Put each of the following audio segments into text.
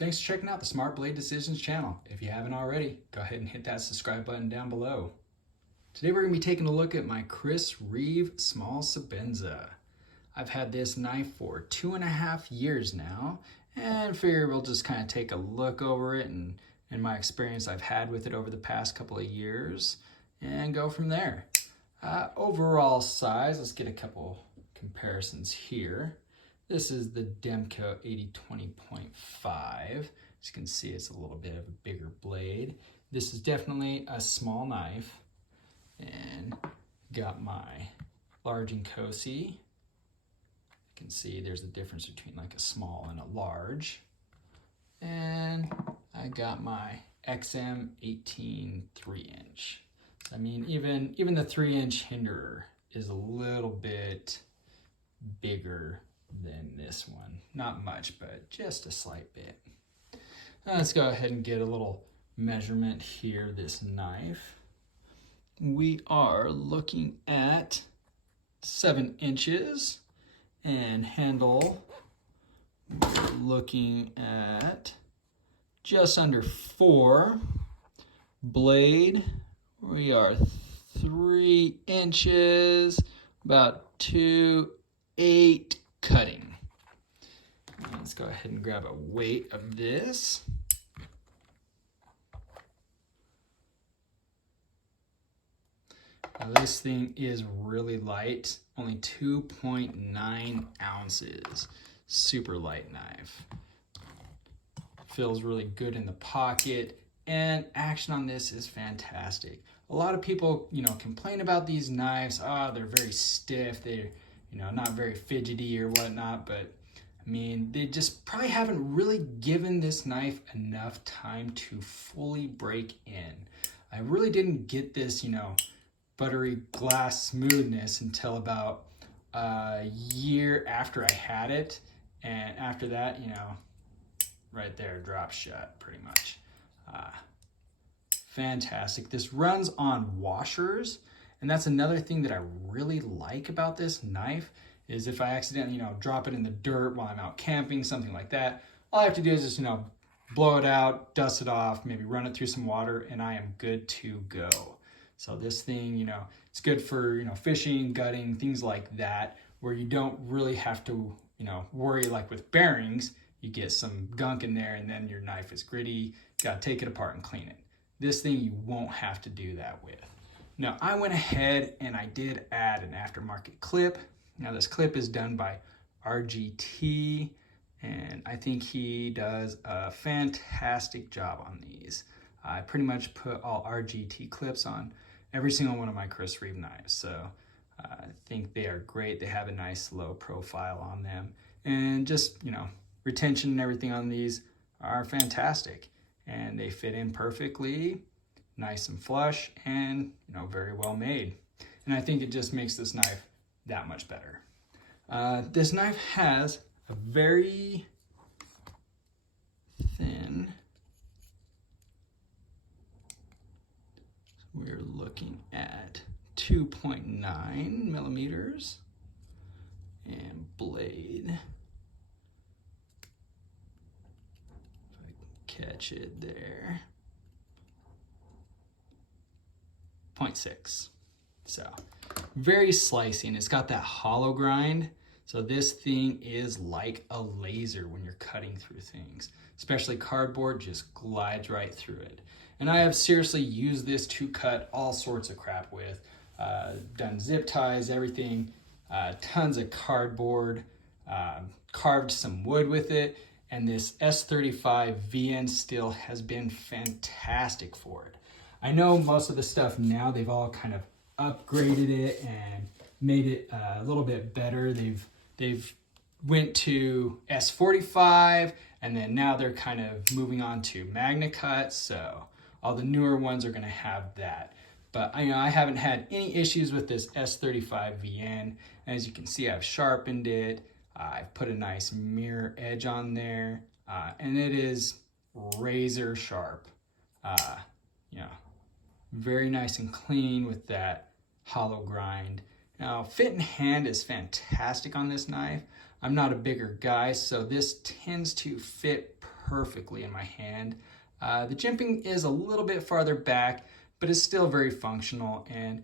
Thanks for checking out the Smart Blade Decisions channel. If you haven't already, go ahead and hit that subscribe button down below. Today we're going to be taking a look at my Chris Reeve Small Sebenza. I've had this knife for 2.5 years now, and figure we'll just kind of take a look over it and my experience I've had with it over the past couple of years and go from there. Overall size, let's get a couple comparisons here. This is the Demco 8020.5. As you can see, it's a little bit of a bigger blade. This is definitely a small knife. And got my large Inkosi. You can see there's a difference between like a small and a large. And I got my XM 18 3-inch. I mean, even the 3-inch Hinderer is a little bit bigger than this one. Not much, but just a slight bit. Now let's go ahead and get a little measurement here, this knife. We are looking at 7 inches, and handle, we're looking at just under 4. Blade, we are 3 inches, about 2.8 cutting. Let's go ahead and grab a weight of this. Now this thing is really light, only 2.9 ounces. Super light knife. Feels really good in the pocket, and action on this is fantastic. A lot of people, complain about these knives. They're very stiff. They're, not very fidgety or whatnot, but I mean, they just probably haven't really given this knife enough time to fully break in. I really didn't get this, buttery glass smoothness until about a year after I had it. And after that, right there, drop shut pretty much. Fantastic. This runs on washers. And that's another thing that I really like about this knife is if I accidentally, drop it in the dirt while I'm out camping, something like that, all I have to do is just, blow it out, dust it off, maybe run it through some water, and I am good to go. So this thing, it's good for, fishing, gutting, things like that, where you don't really have to, worry like with bearings. You get some gunk in there and then your knife is gritty. You gotta take it apart and clean it. This thing you won't have to do that with. Now I went ahead and I did add an aftermarket clip. Now this clip is done by RGT, and I think he does a fantastic job on these. I pretty much put all RGT clips on every single one of my Chris Reeve knives. So I think they are great. They have a nice low profile on them. And just, retention and everything on these are fantastic. And they fit in perfectly, nice and flush, and, very well made. And I think it just makes this knife that much better. This knife has a very thin, we're looking at 2.9 millimeters, and blade, if I can catch it there, 0.6. So very slicing. It's got that hollow grind. So this thing is like a laser when you're cutting through things, especially cardboard, just glides right through it. And I have seriously used this to cut all sorts of crap with. Done zip ties, everything, tons of cardboard, carved some wood with it, and this S35 VN steel has been fantastic for it. I know most of the stuff now, they've all kind of upgraded it and made it a little bit better. They've went to S45, and then now they're kind of moving on to MagnaCut, so all the newer ones are going to have that. But I haven't had any issues with this S35 VN. As you can see, I've sharpened it. I've put a nice mirror edge on there, and it is razor sharp. Very nice and clean with that hollow grind. Now, fit in hand is fantastic on this knife. I'm not a bigger guy, so this tends to fit perfectly in my hand. The jimping is a little bit farther back, but it's still very functional, and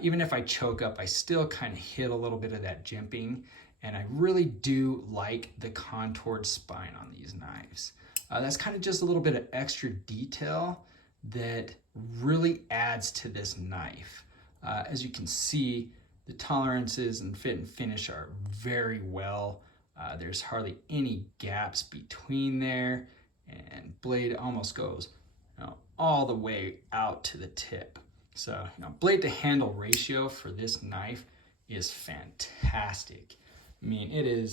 even if I choke up, I still kind of hit a little bit of that jimping, and I really do like the contoured spine on these knives. That's kind of just a little bit of extra detail that really adds to this knife. As you can see, the tolerances and fit and finish are very well. There's hardly any gaps between there, and blade almost goes all the way out to the tip. So blade to handle ratio for this knife is fantastic. I mean,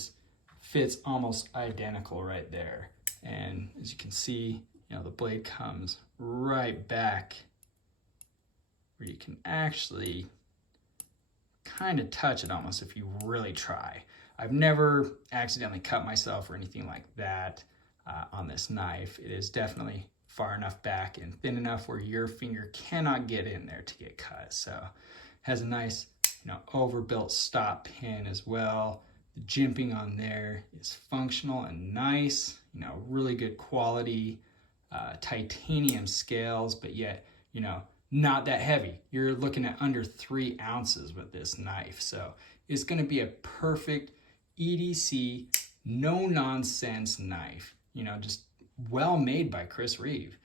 fits almost identical right there. And as you can see, the blade comes right back where you can actually kind of touch it almost if you really try. I've never accidentally cut myself or anything like that on this knife. It is definitely far enough back and thin enough where your finger cannot get in there to get cut. So it has a nice, overbuilt stop pin as well. The jimping on there is functional and nice, really good quality titanium scales, but yet, not that heavy. You're looking at under 3 ounces with this knife. So it's going to be a perfect EDC, no nonsense knife, just well made by Chris Reeve.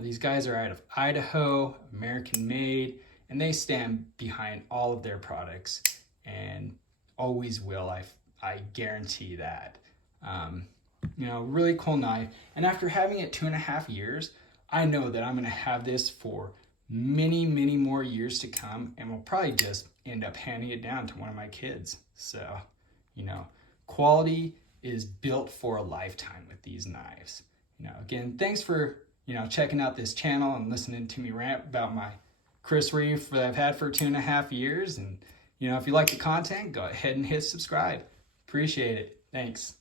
These guys are out of Idaho, American made, and they stand behind all of their products and always will. I guarantee that. Really cool knife. And after having it 2.5 years, I know that I'm going to have this for many, many more years to come, and we'll probably just end up handing it down to one of my kids. So, quality is built for a lifetime with these knives. Again, thanks for, checking out this channel and listening to me rant about my Chris Reeve that I've had for 2.5 years. And, if you like the content, go ahead and hit subscribe. Appreciate it. Thanks.